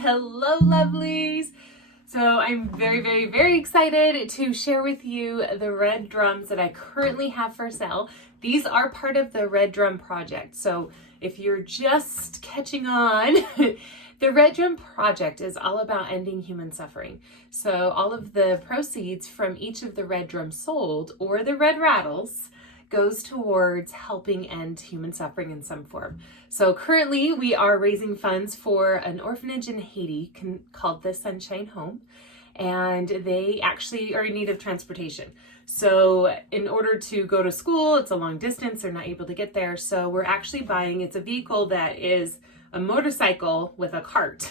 Hello, lovelies. So I'm very excited to share with you the red drums that I currently have for sale. These are part of the Red Drum Project. So if you're just catching on, the Red Drum Project is all about ending human suffering. So all of the proceeds from each of the red drums sold, or the red rattles, goes towards helping end human suffering in some form. So currently we are raising funds for an orphanage in Haiti called the Sunshine Home, and they actually are in need of transportation. So in order to go to school, it's a long distance, they're not able to get there. So we're actually buying, it's a vehicle that is a motorcycle with a cart.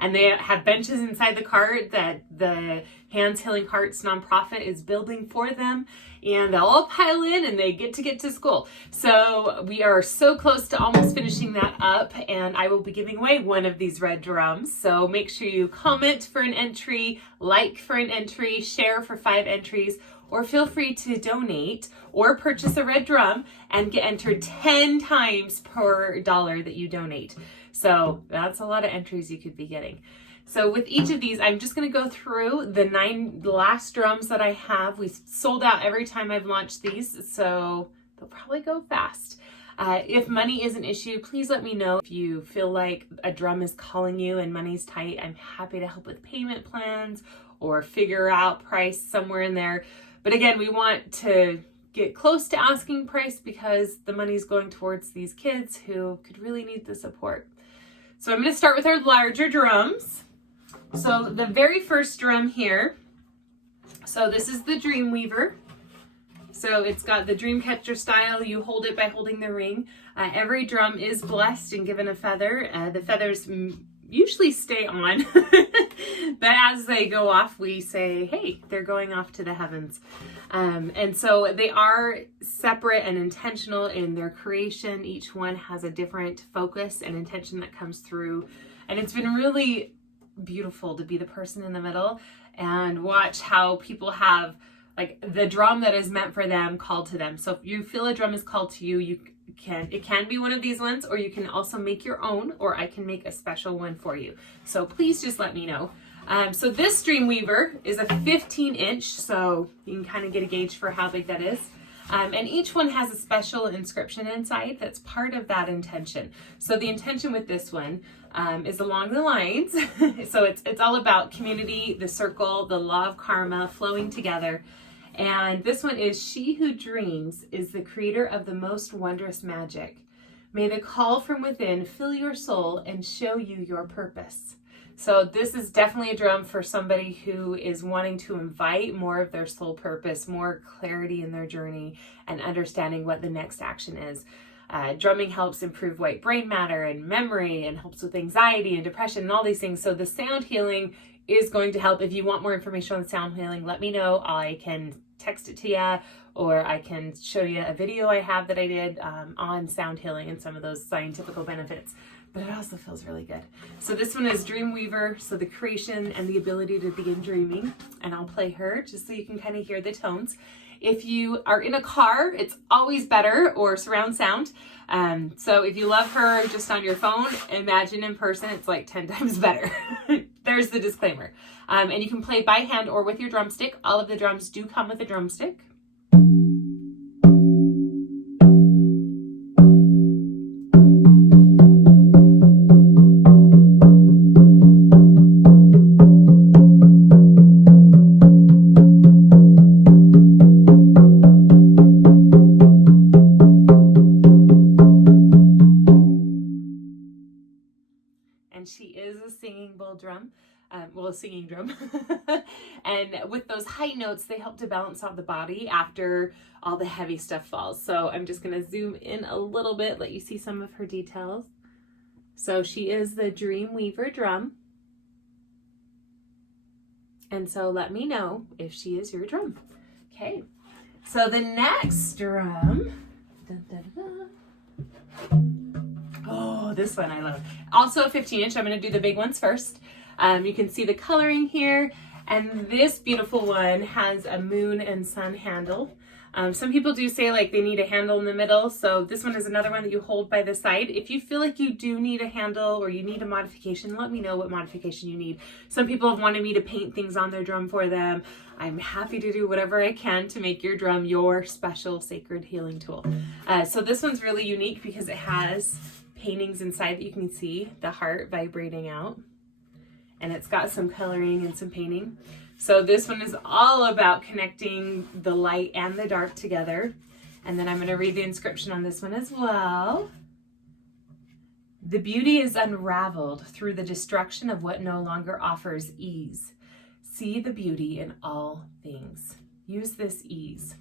And they have benches inside the cart that the Hands Healing Hearts nonprofit is building for them. And they'll all pile in and they get to school. So we are so close to almost finishing that up, and I will be giving away one of these red drums. So make sure you comment for an entry, like for an entry, share for 5 entries, or feel free to donate or purchase a red drum and get entered 10 times per dollar that you donate. So that's a lot of entries you could be getting. So with each of these, I'm just going to go through the 9 last drums that I have. We sold out every time I've launched these, so they'll probably go fast. If money is an issue, please let me know. If you feel like a drum is calling you and money's tight, I'm happy to help with payment plans or figure out price somewhere in there. But again, we want to get close to asking price because the money's going towards these kids who could really need the support. So I'm going to start with our larger drums. So the very first drum here, so this is the Dreamweaver. So it's got the dream catcher style. You hold it by holding the ring. Every drum is blessed and given a feather. The feathers usually stay on, but as they go off, we say, hey, they're going off to the heavens. And so they are separate and intentional in their creation. Each one has a different focus and intention that comes through. And it's been really beautiful to be the person in the middle and watch how people have like the drum that is meant for them called to them. So if you feel a drum is called to you, it can be one of these ones, or you can also make your own, or I can make a special one for you. So please just let me know. So this Dreamweaver is a 15-inch, so you can kind of get a gauge for how big that is. And each one has a special inscription inside that's part of that intention. So the intention with this one is along the lines. So it's all about community, the circle, the law of karma flowing together. And this one is, she who dreams is the creator of the most wondrous magic. May the call from within fill your soul and show you your purpose. So this is definitely a drum for somebody who is wanting to invite more of their soul purpose, more clarity in their journey, and understanding what the next action is. Drumming helps improve white brain matter and memory, and helps with anxiety and depression and all these things. So the sound healing is going to help. If you want more information on sound healing, let me know. I can text it to you, or I can show you a video I have that I did on sound healing and some of those scientific benefits. But it also feels really good. So this one is Dreamweaver, so the creation and the ability to begin dreaming. And I'll play her just so you can kind of hear the tones. If you are in a car, it's always better, or surround sound. So if you love her just on your phone, imagine in person, it's like 10 times better. There's the disclaimer. And you can play by hand or with your drumstick. All of the drums do come with a drumstick. And she is a singing bowl drum. A singing drum. And with those high notes, they help to balance out the body after all the heavy stuff falls. So I'm just going to zoom in a little bit, let you see some of her details. So she is the Dreamweaver drum. And so let me know if she is your drum. Okay. So the next drum. Dun, dun, dun. Oh, this one I love. Also a 15-inch. I'm going to do the big ones first. You can see the coloring here, and this beautiful one has a moon and sun handle. Some people do say like they need a handle in the middle. So this one is another one that you hold by the side. If you feel like you do need a handle or you need a modification, let me know what modification you need. Some people have wanted me to paint things on their drum for them. I'm happy to do whatever I can to make your drum your special sacred healing tool. So this one's really unique because it has paintings inside that you can see the heart vibrating out. And it's got some coloring and some painting. So this one is all about connecting the light and the dark together. And then I'm going to read the inscription on this one as well. The beauty is unraveled through the destruction of what no longer offers ease. See the beauty in all things. Use this ease.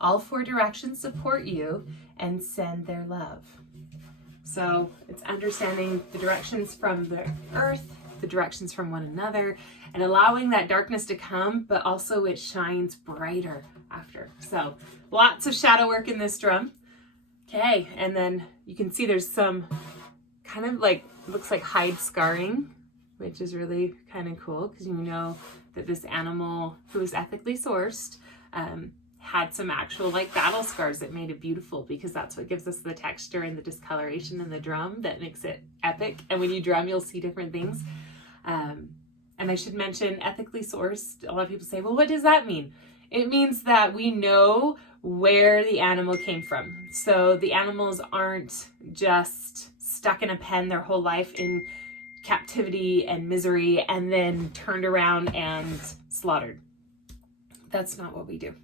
All four directions support you and send their love. So it's understanding the directions from the earth, the directions from one another, and allowing that darkness to come, but also it shines brighter after. So lots of shadow work in this drum. Okay, and then you can see there's some kind of like, looks like hide scarring, which is really kind of cool because you know that this animal who was ethically sourced had some actual like battle scars that made it beautiful, because that's what gives us the texture and the discoloration in the drum that makes it epic. And when you drum, you'll see different things. And I should mention ethically sourced. A lot of people say, well, what does that mean? It means that we know where the animal came from. So the animals aren't just stuck in a pen their whole life in captivity and misery and then turned around and slaughtered. That's not what we do.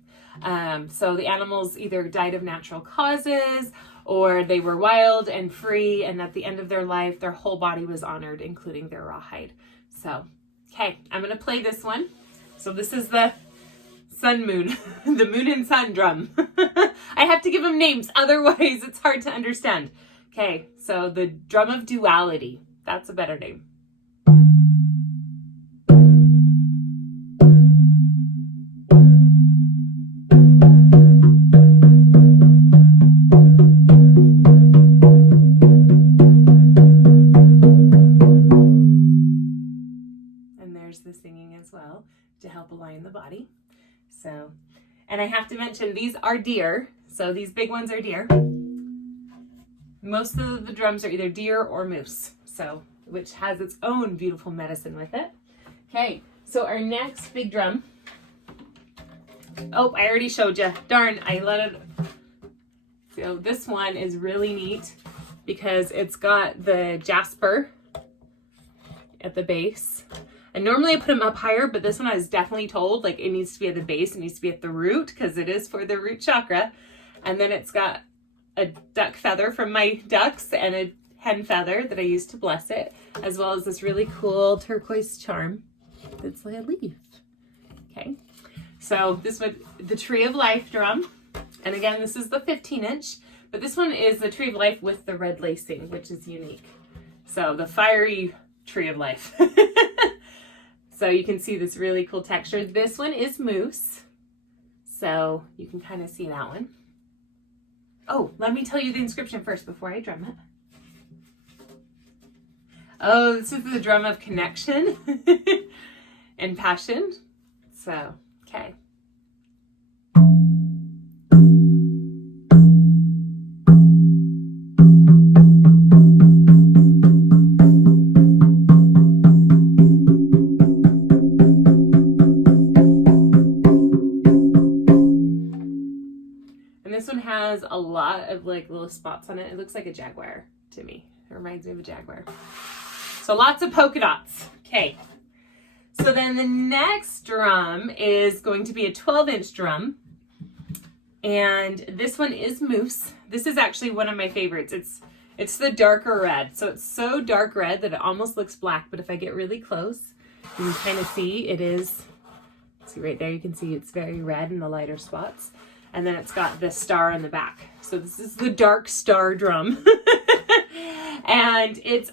So the animals either died of natural causes or they were wild and free, and at the end of their life, their whole body was honored, including their rawhide. So, okay, I'm going to play this one. So this is the sun moon, the moon and sun drum. I have to give them names, otherwise it's hard to understand. Okay, so the drum of duality, that's a better name. The singing as well to help align the body. So, and I have to mention these are deer. So these big ones are deer. Most of the drums are either deer or moose. So, which has its own beautiful medicine with it. Okay, so our next big drum. Oh, I already showed you. Darn, I let it. So this one is really neat because it's got the jasper at the base. And normally I put them up higher, but this one I was definitely told like it needs to be at the base, it needs to be at the root because it is for the root chakra. And then it's got a duck feather from my ducks and a hen feather that I use to bless it, as well as this really cool turquoise charm that's like a leaf. Okay, so this one, the Tree of Life drum. And again, this is the 15-inch, but this one is the Tree of Life with the red lacing, which is unique. So the fiery Tree of Life. So you can see this really cool texture. This one is moose. So you can kind of see that one. Oh, let me tell you the inscription first before I drum it. Oh, this is the drum of connection and passion. So, okay. This one has a lot of like little spots on it. It looks like a jaguar to me. It reminds me of a jaguar. So lots of polka dots. Okay. So then the next drum is going to be a 12-inch drum. And this one is moose. This is actually one of my favorites. It's the darker red. So it's so dark red that it almost looks black. But if I get really close, you can kind of see it is, see right there, you can see it's very red in the lighter spots. And then it's got the star on the back. So this is the dark star drum. And it's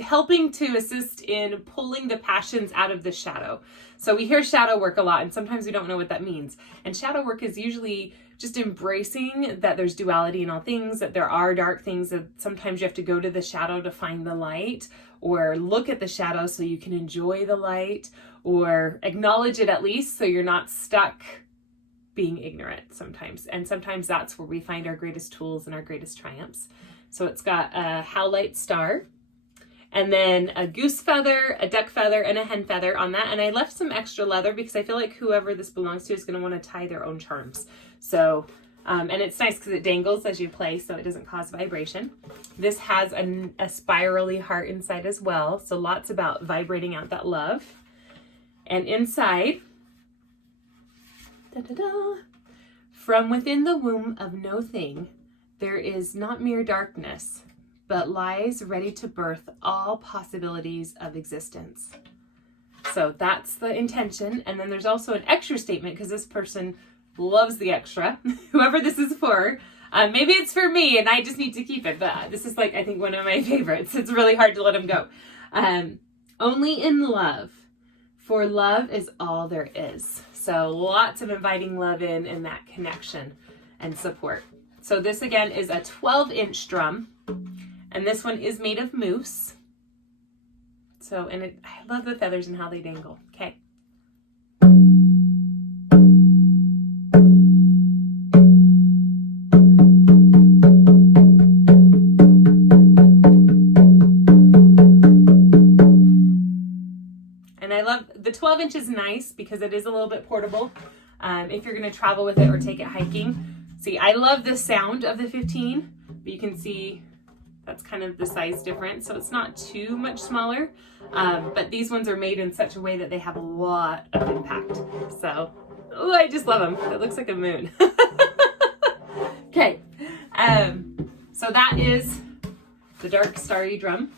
helping to assist in pulling the passions out of the shadow. So we hear shadow work a lot, and sometimes we don't know what that means. And shadow work is usually just embracing that there's duality in all things, that there are dark things, that sometimes you have to go to the shadow to find the light, or look at the shadow so you can enjoy the light, or acknowledge it at least so you're not stuck being ignorant sometimes. And sometimes that's where we find our greatest tools and our greatest triumphs. So it's got a howlite star, and then a goose feather, a duck feather, and a hen feather on that. And I left some extra leather because I feel like whoever this belongs to is going to want to tie their own charms. So, and it's nice because it dangles as you play, so it doesn't cause vibration. This has a spirally heart inside as well. So lots about vibrating out that love. And inside, da-da-da, from within the womb of no thing, there is not mere darkness, but lies ready to birth all possibilities of existence. So that's the intention. And then there's also an extra statement because this person loves the extra, whoever this is for. Maybe it's for me and I just need to keep it, but this is like, I think one of my favorites. It's really hard to let them go. Only in love, for love is all there is. So lots of inviting love in that connection and support. So this again is a 12-inch drum, and this one is made of moose. So, and I love the feathers and how they dangle. Okay. And I love the 12 inch is nice because it is a little bit portable. If you're going to travel with it or take it hiking. See, I love the sound of the 15, but you can see that's kind of the size difference. So it's not too much smaller, but these ones are made in such a way that they have a lot of impact. So, oh, I just love them. It looks like a moon. Okay. So that is the dark starry drum.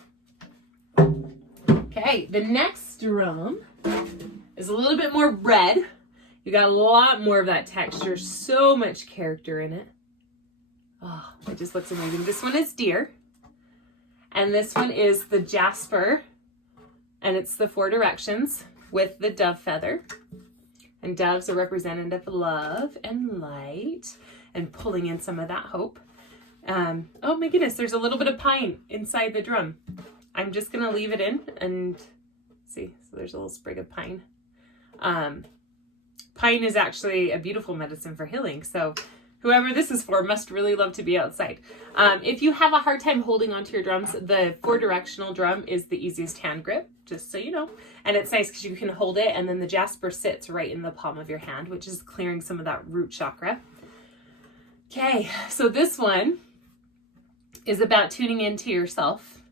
Okay. The next drum is a little bit more red. You got a lot more of that texture, so much character in it. Oh, it just looks amazing. This one is deer, and this one is the jasper, and it's the 4 directions with the dove feather. And doves are representative of love and light and pulling in some of that hope. Oh my goodness, there's a little bit of pine inside the drum. I'm just gonna leave it in and see. So there's a little sprig of pine. Pine is actually a beautiful medicine for healing. So whoever this is for must really love to be outside. If you have a hard time holding onto your drums, the 4-directional drum is the easiest hand grip, just so you know. And it's nice because you can hold it, and then the jasper sits right in the palm of your hand, which is clearing some of that root chakra. Okay, so this one is about tuning into yourself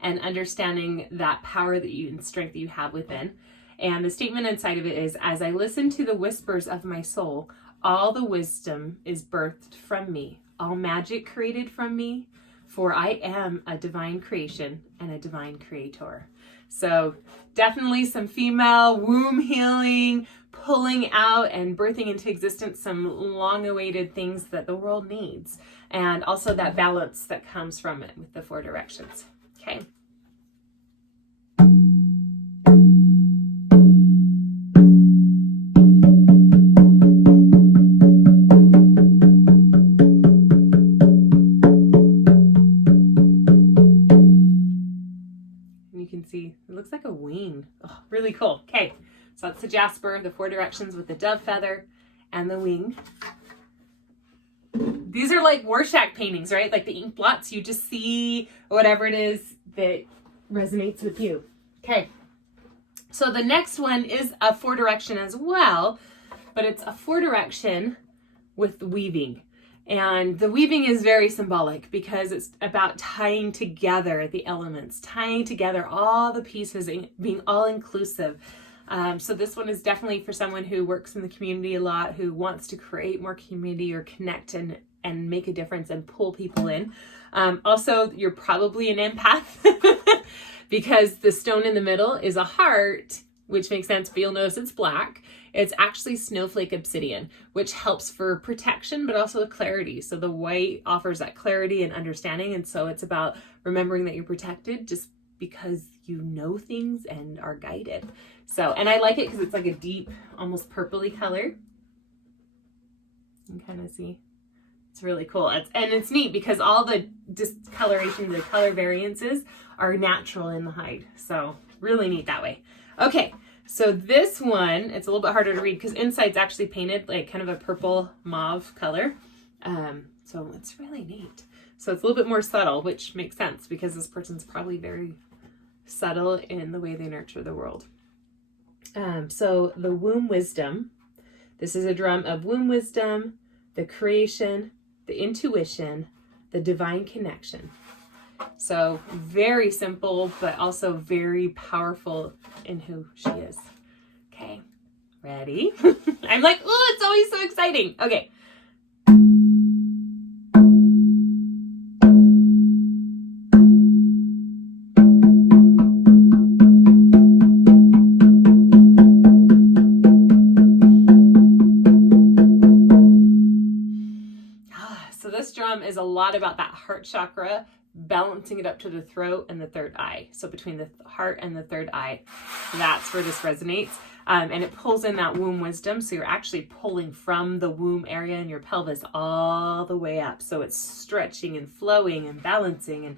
and understanding that power that you and strength that you have within. And the statement inside of it is, as I listen to the whispers of my soul, all the wisdom is birthed from me, all magic created from me, for I am a divine creation and a divine creator. So definitely some female womb healing, pulling out and birthing into existence some long-awaited things that the world needs. And also that balance that comes from it with the 4 directions. Okay. See, it looks like a wing. Oh, really cool. Okay, so that's the jasper, the 4 directions with the dove feather and the wing. These are like Rorschach paintings, right? Like the ink blots, you just see whatever it is that resonates with you. Okay, so the next one is a 4 direction as well, but it's a 4 direction with weaving. And the weaving is very symbolic because it's about tying together the elements, tying together all the pieces, being all inclusive. So this one is definitely for someone who works in the community a lot, who wants to create more community or connect and make a difference and pull people in. Also, you're probably an empath because the stone in the middle is a heart, which makes sense, but you'll notice it's black. It's actually snowflake obsidian, which helps for protection, but also clarity. So the white offers that clarity and understanding. And so it's about remembering that you're protected just because you know things and are guided. So, and I like it because it's like a deep, almost purpley color. You can kind of see. It's really cool. It's neat because all the discoloration, the color variances are natural in the hide. So really neat that way. Okay. So this one, it's a little bit harder to read because inside's actually painted like kind of a purple mauve color. So it's really neat. So it's a little bit more subtle, which makes sense because this person's probably very subtle in the way they nurture the world. So the womb wisdom. This is a drum of womb wisdom, the creation, the intuition, the divine connection. So very simple, but also very powerful in who she is. Okay, ready? I'm like, oh, it's always so exciting. Okay. So this drum is a lot about that heart chakra, balancing it up to the throat and the third eye. So between the heart and the third eye, that's where this resonates. And it pulls in that womb wisdom. So you're actually pulling from the womb area in your pelvis all the way up. So it's stretching and flowing and balancing. And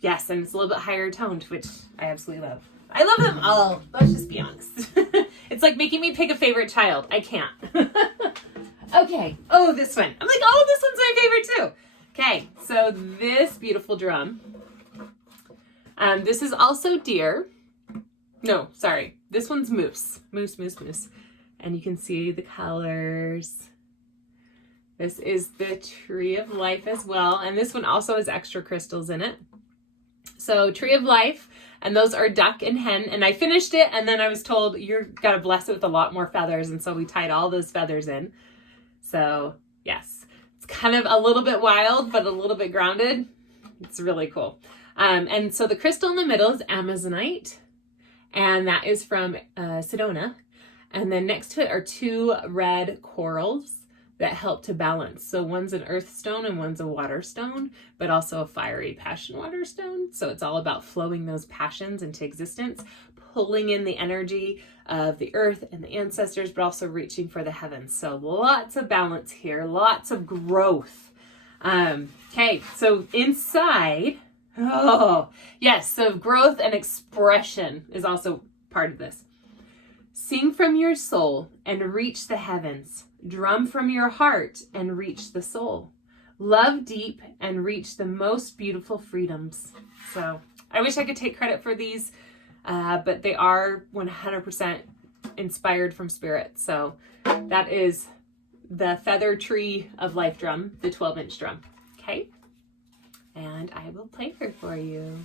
yes, and it's a little bit higher toned, which I absolutely love. I love them all. Let's just be honest. It's like making me pick a favorite child. I can't. Okay. Oh, this one. I'm like, oh, this one's my favorite too. Okay. So this beautiful drum. This is also deer. No, sorry. This one's moose. Moose. And you can see the colors. This is the tree of life as well. And this one also has extra crystals in it. So tree of life. And those are duck and hen. And I finished it. And then I was told you've got to bless it with a lot more feathers. And so we tied all those feathers in. So yes, it's kind of a little bit wild, but a little bit grounded. It's really cool. And so the crystal in the middle is Amazonite, and that is from Sedona. And then next to it are two red corals that help to balance. So one's an earth stone and one's a water stone, but also a fiery passion water stone. So it's all about flowing those passions into existence, pulling in the energy of the earth and the ancestors, but also reaching for the heavens. So lots of balance here, lots of growth. Okay, so inside, oh, yes, so growth and expression is also part of this. Sing from your soul and reach the heavens. Drum from your heart and reach the soul. Love deep and reach the most beautiful freedoms. So I wish I could take credit for these, but they are 100% inspired from spirit. So that is the feather tree of life drum, the 12-inch drum. Okay. And I will play her for you.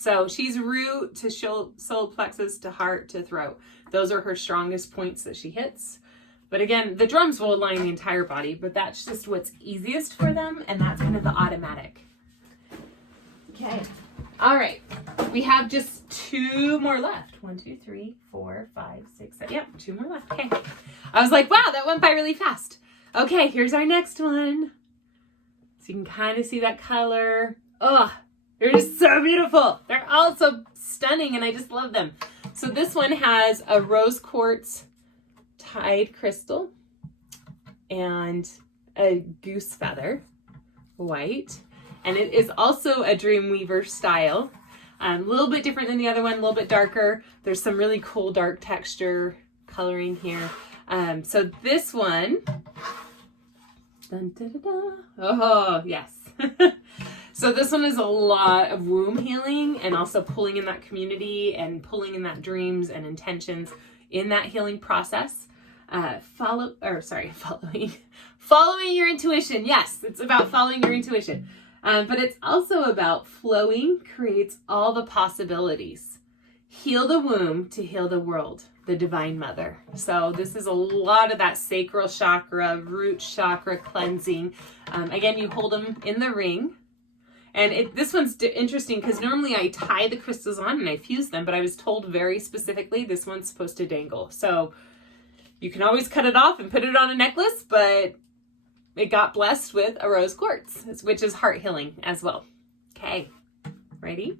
So she's root to solar plexus to heart to throat. Those are her strongest points that she hits. But again, the drums will align the entire body, but that's just what's easiest for them, and that's kind of the automatic. Okay. All right. We have just two more left. 1, 2, 3, 4, 5, 6, 7. Yep, two more left. Okay. I was like, wow, that went by really fast. Okay, here's our next one. So you can kind of see that color. Ugh. They're just so beautiful. They're all so stunning, and I just love them. So this one has a rose quartz tied crystal and a goose feather, white. And it is also a Dreamweaver style. A little bit different than the other one, a little bit darker. There's some really cool dark texture coloring here. So this one, dun, da, da, da. Oh, yes. So this one is a lot of womb healing and also pulling in that community and pulling in that dreams and intentions in that healing process. Following your intuition. Yes, it's about following your intuition. But it's also about flowing creates all the possibilities. Heal the womb to heal the world, the Divine Mother. So this is a lot of that sacral chakra, root chakra cleansing. Again, you hold them in the ring. And this one's interesting because normally I tie the crystals on and I fuse them, but I was told very specifically this one's supposed to dangle. So you can always cut it off and put it on a necklace, but it got blessed with a rose quartz, which is heart healing as well. Okay, Ready?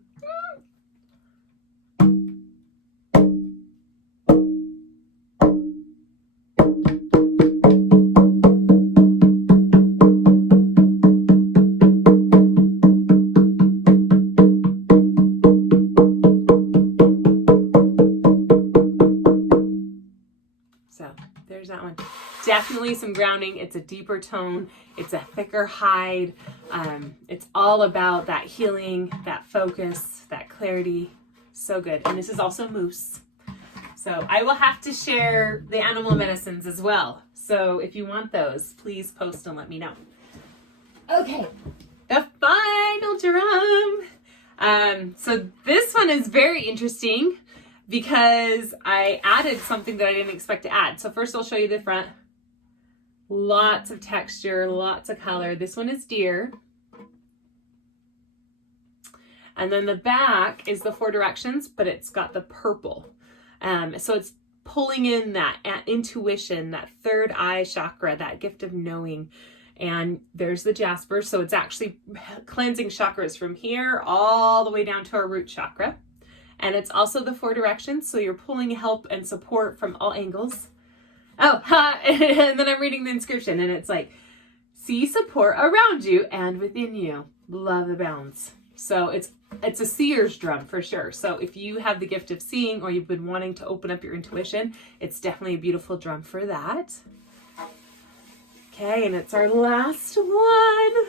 So there's that one. Definitely some grounding. It's a deeper tone. It's a thicker hide. It's all about that healing, that focus, that clarity. So good. And this is also moose. So I will have to share the animal medicines as well. So if you want those, please post and let me know. Okay, the final drum. So this one is very interesting because I added something that I didn't expect to add. So first I'll show you the front. Lots of texture, lots of color. This one is deer. And then the back is the 4 directions, but it's got the purple. So it's pulling in that intuition, that third eye chakra, that gift of knowing. And there's the jasper. So it's actually cleansing chakras from here all the way down to our root chakra. And it's also the 4 directions. So you're pulling help and support from all angles. Oh, and then I'm reading the inscription and it's like, see support around you and within you. Love abounds. So it's a seer's drum for sure. So if you have the gift of seeing or you've been wanting to open up your intuition, it's definitely a beautiful drum for that. Okay, and it's our last one.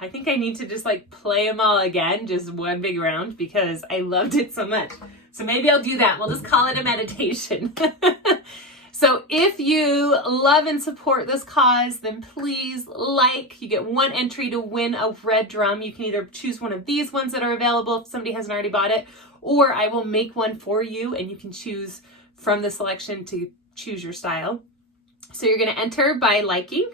I think I need to just like play them all again, just one big round, because I loved it so much. So maybe I'll do that. We'll just call it a meditation. So if you love and support this cause, then please you get 1 entry to win a red drum. You can either choose one of these ones that are available if somebody hasn't already bought it, or I will make one for you and you can choose from the selection to choose your style. So you're going to enter by liking.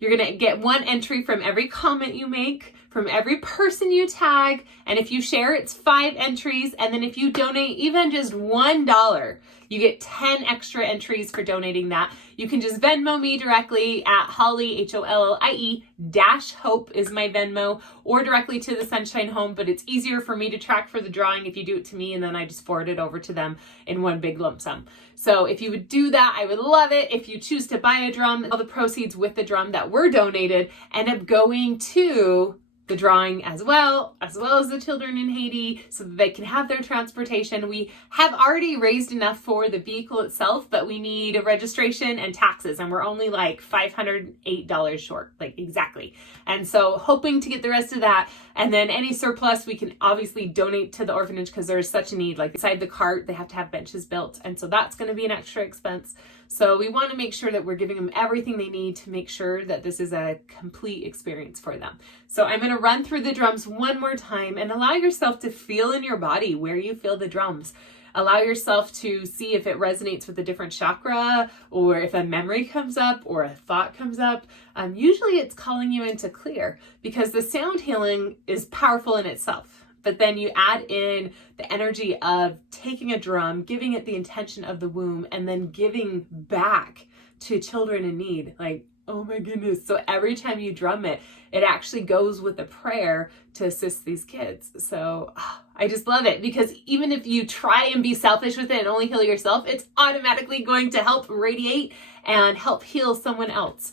You're going to get 1 entry from every comment you make, from every person you tag. And if you share, it's 5 entries. And then if you donate even just $1, you get 10 extra entries for donating that. You can just Venmo me directly at Hollie, HOLLIE, -hope is my Venmo, or directly to the Sunshine Home. But it's easier for me to track for the drawing if you do it to me, and then I just forward it over to them in one big lump sum. So if you would do that, I would love it. If you choose to buy a drum, all the proceeds with the drum that were donated end up going to the drawing as well as the children in Haiti so that they can have their transportation. We have already raised enough for the vehicle itself, but we need a registration and taxes, and we're only like $508 short, like exactly. And so hoping to get the rest of that, and then any surplus we can obviously donate to the orphanage because there's such a need. Like inside the cart, they have to have benches built, and so that's going to be an extra expense. So we want to make sure that we're giving them everything they need to make sure that this is a complete experience for them. So I'm going to run through the drums one more time and allow yourself to feel in your body where you feel the drums. Allow yourself to see if it resonates with a different chakra, or if a memory comes up or a thought comes up. Usually it's calling you into clear, because the sound healing is powerful in itself. But then you add in the energy of taking a drum, giving it the intention of the womb, and then giving back to children in need. Like, oh my goodness. So every time you drum it, it actually goes with a prayer to assist these kids. So I just love it, because even if you try and be selfish with it and only heal yourself, it's automatically going to help radiate and help heal someone else.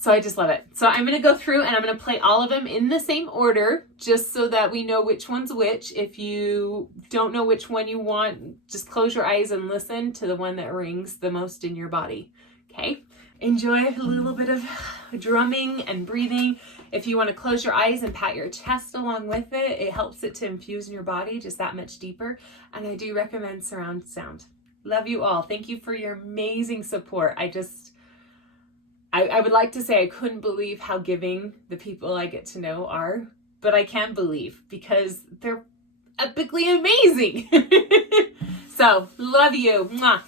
So I just love it. So I'm going to go through and I'm going to play all of them in the same order, just so that we know which one's which. If you don't know which one you want, just close your eyes and listen to the one that rings the most in your body. Okay? Enjoy a little bit of drumming and breathing. If you want to close your eyes and pat your chest along with it, it helps it to infuse in your body just that much deeper. And I do recommend surround sound. Love you all. Thank you for your amazing support. I would like to say I couldn't believe how giving the people I get to know are, but I can believe, because they're epically amazing. So, love you. Mwah.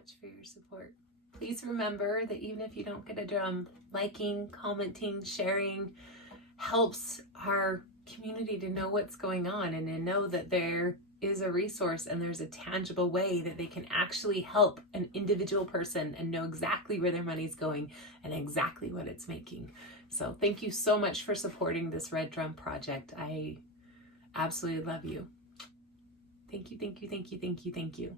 much for your support. Please remember that even if you don't get a drum, liking, commenting, sharing helps our community to know what's going on and to know that there is a resource and there's a tangible way that they can actually help an individual person and know exactly where their money's going and exactly what it's making. So thank you so much for supporting this Red Drum project. I absolutely love you. Thank you, thank you, thank you, thank you, thank you.